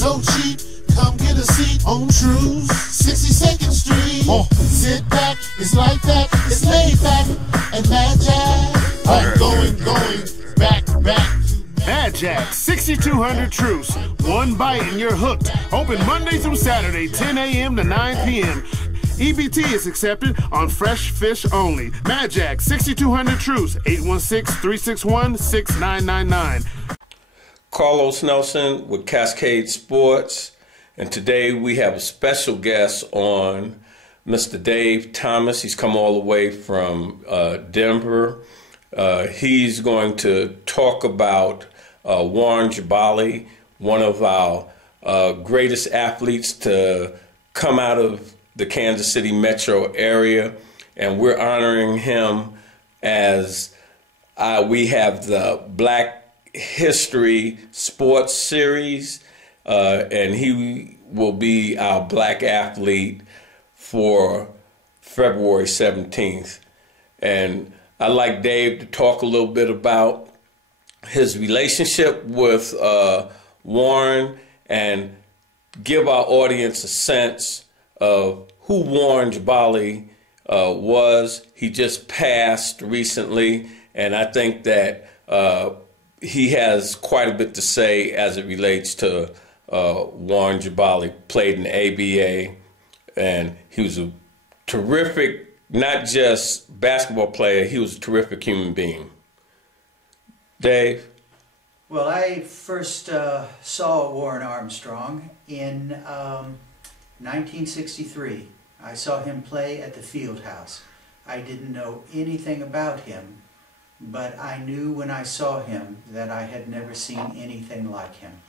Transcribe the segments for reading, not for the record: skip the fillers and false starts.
So cheap, come get a seat on True's 62nd Street. Sit back, it's like that, it's laid back, and Mad Jack. I'm going back. Mad Jack, 6200 Truce. One bite and you're hooked. Open Monday through Saturday, 10 a.m. to 9 p.m. EBT is accepted on fresh fish only. Mad Jack, 6200 Truce, 816-361-6999. Carlos Nelson with Cascade Sports, and today we have a special guest on, Mr. Dave Thomas. He's come all the way from Denver. He's going to talk about Warren Jabali, one of our greatest athletes to come out of the Kansas City metro area, and we're honoring him as we have the Black History Sports Series, and he will be our black athlete for February 17th. And I'd like Dave to talk a little bit about his relationship with Warren and give our audience a sense of who Warren Jabali was. He just passed recently, and I think that he has quite a bit to say as it relates to Warren Jabali. Played in the ABA, and he was a terrific, not just basketball player, he was a terrific human being. Dave? Well, I first saw Warren Armstrong in 1963. I saw him play at the Field House. I didn't know anything about him, but I knew when I saw him that I had never seen anything like him.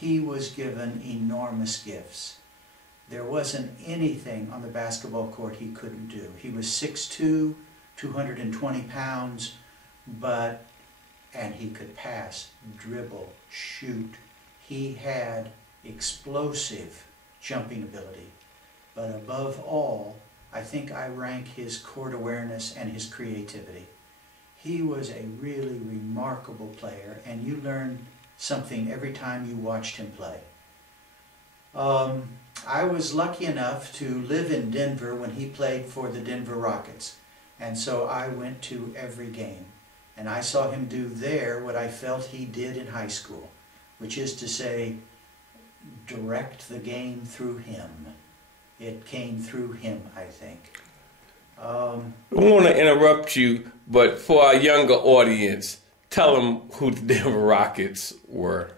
He was given enormous gifts. There wasn't anything on the basketball court he couldn't do. He was 6'2", 220 pounds, and he could pass, dribble, shoot. He had explosive jumping ability. But above all, I think I rank his court awareness and his creativity. He was a really remarkable player, and you learned something every time you watched him play. I was lucky enough to live in Denver when he played for the Denver Rockets, and so I went to every game. And I saw him do there what I felt he did in high school, which is to say, direct the game through him. It came through him, I think. I want to interrupt you, but for our younger audience, tell them who the Denver Rockets were.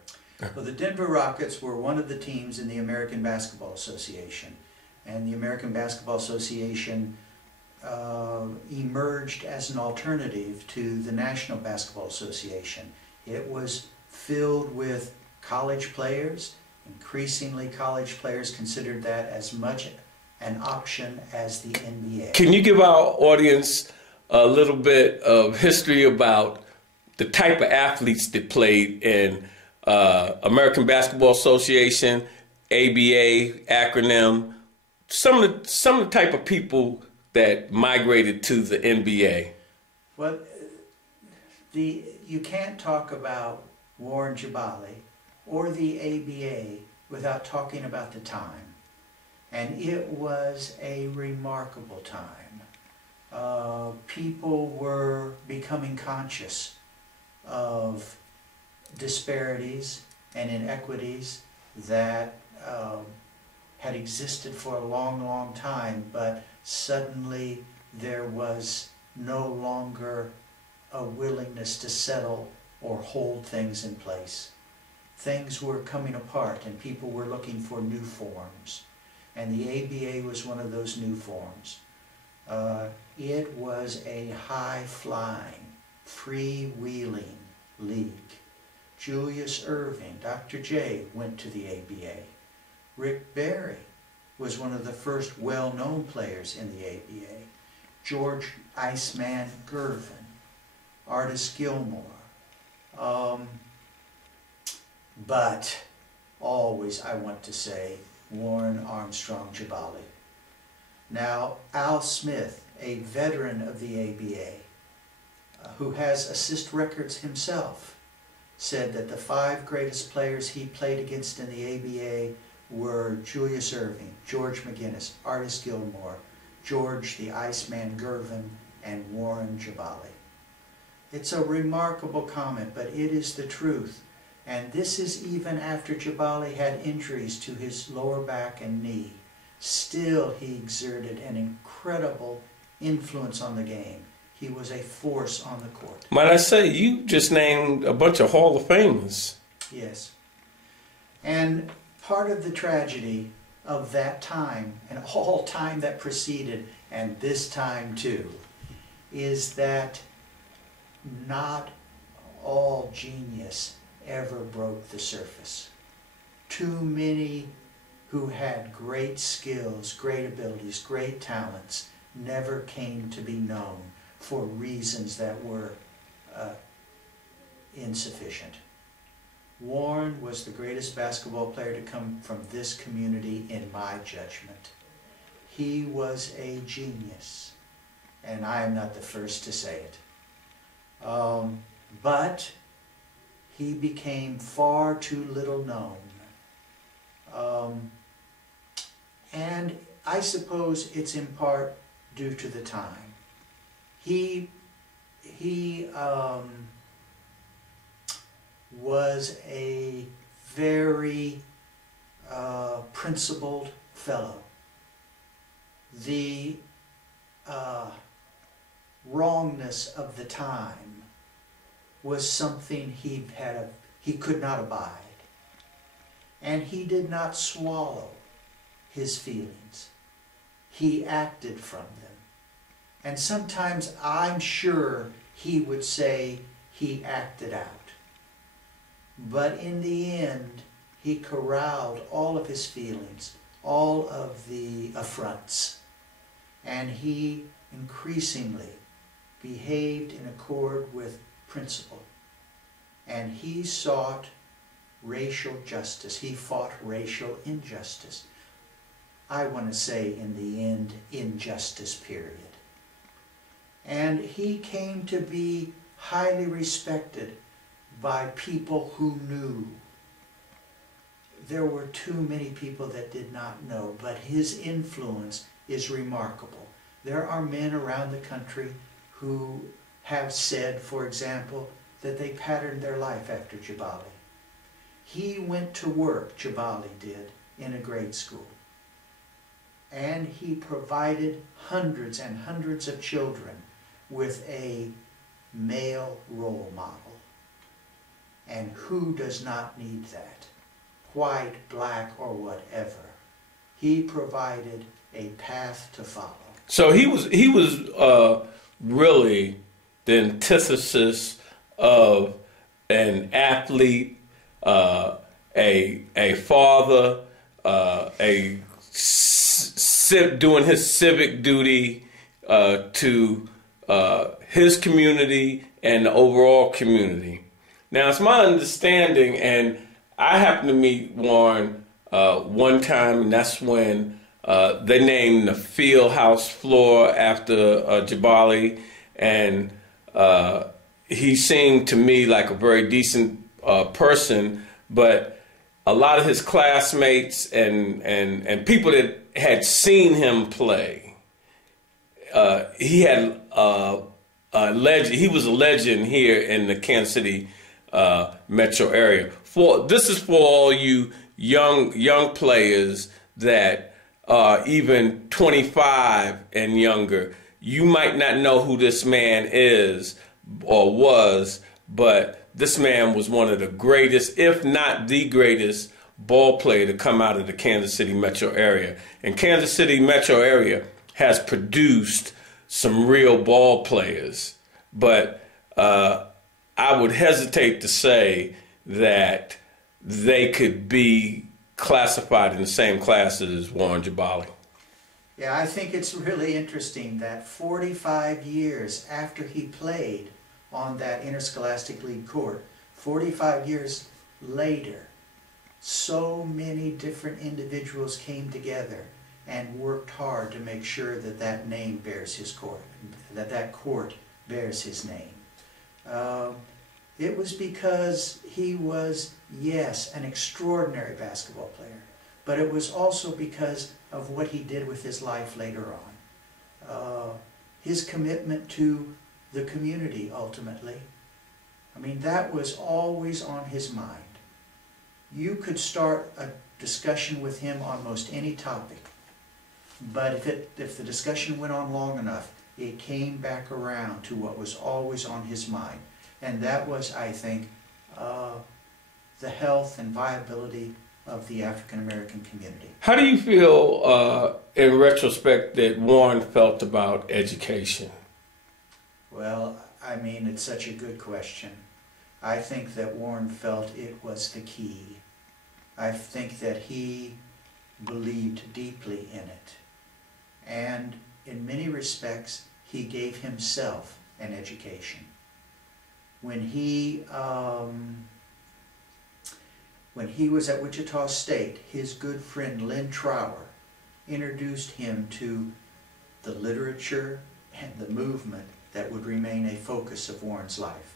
Well, the Denver Rockets were one of the teams in the American Basketball Association. And the American Basketball Association emerged as an alternative to the National Basketball Association. It was filled with college players. Increasingly, college players considered that as much an option as the NBA. Can you give our audience a little bit of history about the type of athletes that played in American Basketball Association, ABA acronym, some of the type of people that migrated to the NBA? Well, you can't talk about Warren Jabali or the ABA without talking about the time. And it was a remarkable time. People were becoming conscious of disparities and inequities that had existed for a long, long time, but suddenly there was no longer a willingness to settle or hold things in place. Things were coming apart and people were looking for new forms. And the ABA was one of those new forms. It was a high-flying, free-wheeling league. Julius Erving, Dr. J, went to the ABA. Rick Barry was one of the first well-known players in the ABA. George Iceman Gervin, Artis Gilmore. But always, I want to say, Warren Armstrong Jabali. Now, Al Smith, a veteran of the ABA, who has assist records himself, said that the 5 greatest players he played against in the ABA were Julius Erving, George McGinnis, Artis Gilmore, George the Iceman Gervin, and Warren Jabali. It's a remarkable comment, but it is the truth. And this is even after Jabali had injuries to his lower back and knee. Still, he exerted an incredible influence on the game. He was a force on the court. Might I say, you just named a bunch of Hall of Famers. Yes. And part of the tragedy of that time, and all time that preceded, and this time too, is that not all genius ever broke the surface. Too many who had great skills, great abilities, great talents, never came to be known for reasons that were insufficient. Warren was the greatest basketball player to come from this community in my judgment. He was a genius, and I am not the first to say it. But he became far too little known. And I suppose it's in part due to the time. He was a very principled fellow. The wrongness of the time was something he could not abide. And he did not swallow his feelings. He acted from them. And sometimes I'm sure he would say he acted out. But in the end, he corralled all of his feelings, all of the affronts, and he increasingly behaved in accord with principle. And he sought racial justice. He fought racial injustice. I want to say, in the end, injustice, period. And he came to be highly respected by people who knew. There were too many people that did not know, but his influence is remarkable. There are men around the country who have said, for example, that they patterned their life after Jabali. He went to work, Jabali did, in a grade school. And he provided hundreds and hundreds of children with a male role model. And who does not need that? White, black, or whatever. He provided a path to follow. So he was really the antithesis of an athlete, a father, doing his civic duty to his community and the overall community. Now, it's my understanding, and I happened to meet Warren one time, and that's when they named the field house floor after Jabali, and he seemed to me like a very decent person, but a lot of his classmates and people that had seen him play, he had a legend. He was a legend here in the Kansas City metro area. This is for all you young players that are even 25 and younger. You might not know who this man is or was, but this man was one of the greatest, if not the greatest, ball player to come out of the Kansas City metro area. And Kansas City metro area has produced some real ball players, but I would hesitate to say that they could be classified in the same classes as Warren Jabali. Yeah, I think it's really interesting that 45 years after he played on that interscholastic league court, 45 years later, so many different individuals came together and worked hard to make sure that that name bears his court, that that court bears his name. It was because he was, yes, an extraordinary basketball player, but it was also because of what he did with his life later on. His commitment to the community, ultimately. I mean, that was always on his mind. You could start a discussion with him on most any topic, but if the discussion went on long enough, it came back around to what was always on his mind. And that was, I think, the health and viability of the African American community. How do you feel, in retrospect, that Warren felt about education? Well, I mean, it's such a good question. I think that Warren felt it was the key. I think that he believed deeply in it. And in many respects, he gave himself an education. When he was at Wichita State, his good friend Lynn Trower introduced him to the literature and the movement that would remain a focus of Warren's life.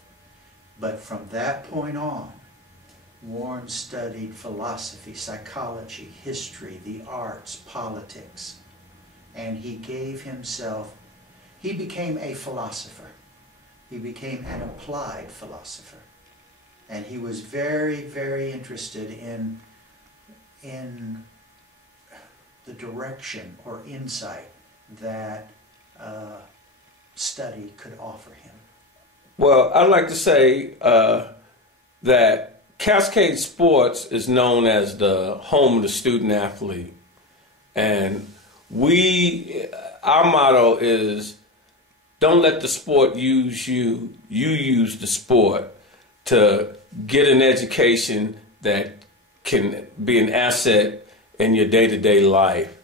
But from that point on, Warren studied philosophy, psychology, history, the arts, politics, and he gave himself, he became a philosopher. He became an applied philosopher. And he was very, very interested in the direction or insight that study could offer him. Well, I'd like to say that Cascade Sports is known as the home of the student athlete. And our motto is, don't let the sport use you, you use the sport to get an education that can be an asset in your day-to-day life.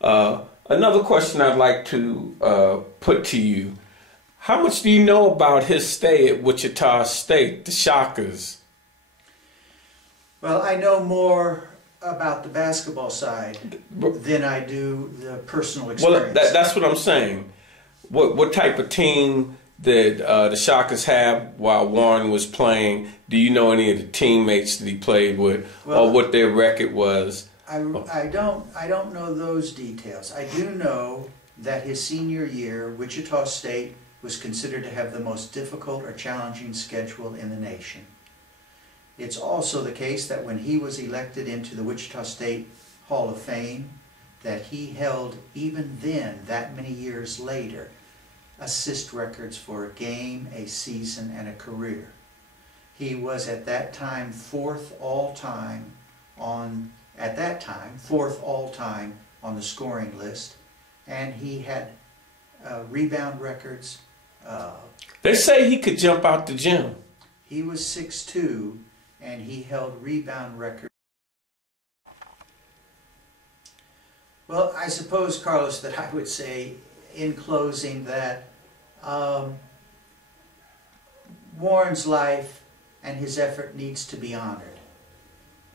Another question I'd like to put to you, how much do you know about his stay at Wichita State, the Shockers? Well, I know more about the basketball side than I do the personal experience. Well, that's what I'm saying. What type of team did the Shockers have while Warren was playing? Do you know any of the teammates that he played with, or what their record was? I don't know those details. I do know that his senior year, Wichita State was considered to have the most difficult or challenging schedule in the nation. It's also the case that when he was elected into the Wichita State Hall of Fame, that he held, even then, that many years later, assist records for a game, a season, and a career. He was at that time fourth all time on the scoring list, and he had rebound records. They say he could jump out the gym. He was 6'2", and he held rebound records. Well, I suppose, Carlos, that I would say in closing that Warren's life and his effort needs to be honored.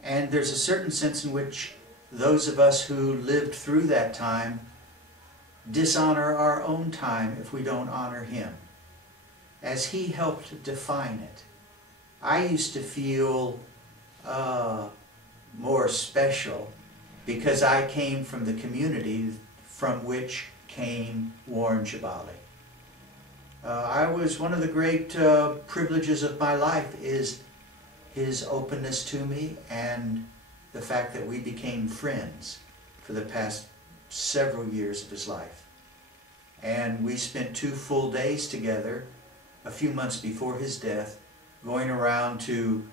And there's a certain sense in which those of us who lived through that time dishonor our own time if we don't honor him, as he helped define it. I used to feel more special because I came from the community from which came Warren Jabali. One of the great privileges of my life is his openness to me and the fact that we became friends for the past several years of his life. And we spent 2 full days together a few months before his death, going around to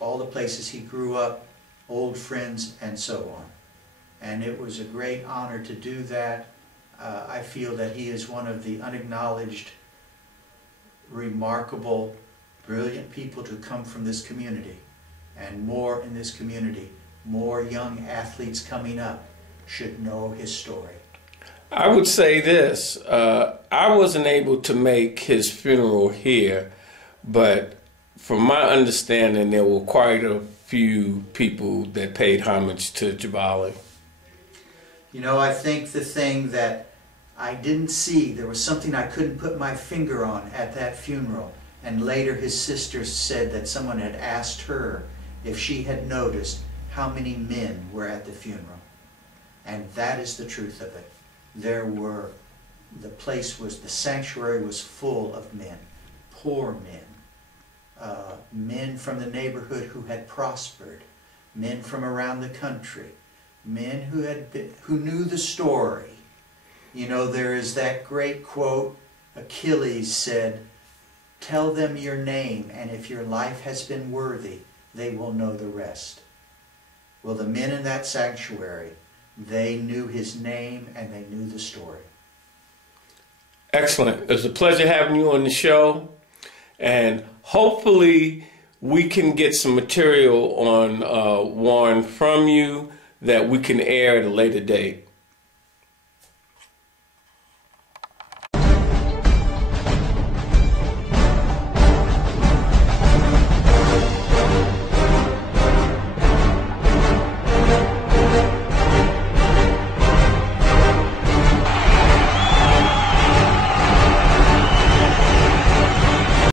all the places he grew up, old friends, and so on. And it was a great honor to do that. I feel that he is one of the unacknowledged, remarkable, brilliant people to come from this community. And more in this community, more young athletes coming up should know his story. I would say this, I wasn't able to make his funeral here, but from my understanding, there were quite a few people that paid homage to Jabali. You know, I think the thing that I didn't see, there was something I couldn't put my finger on at that funeral, And later his sister said that someone had asked her if she had noticed how many men were at the funeral. And that is the truth of it. The sanctuary was full of men, poor men, men from the neighborhood who had prospered, men from around the country, men who knew the story. You know, there is that great quote, Achilles said, "Tell them your name, and if your life has been worthy, they will know the rest." Well, the men in that sanctuary, they knew his name and they knew the story. Excellent. It was a pleasure having you on the show. And hopefully we can get some material on Warren from you that we can air at a later date.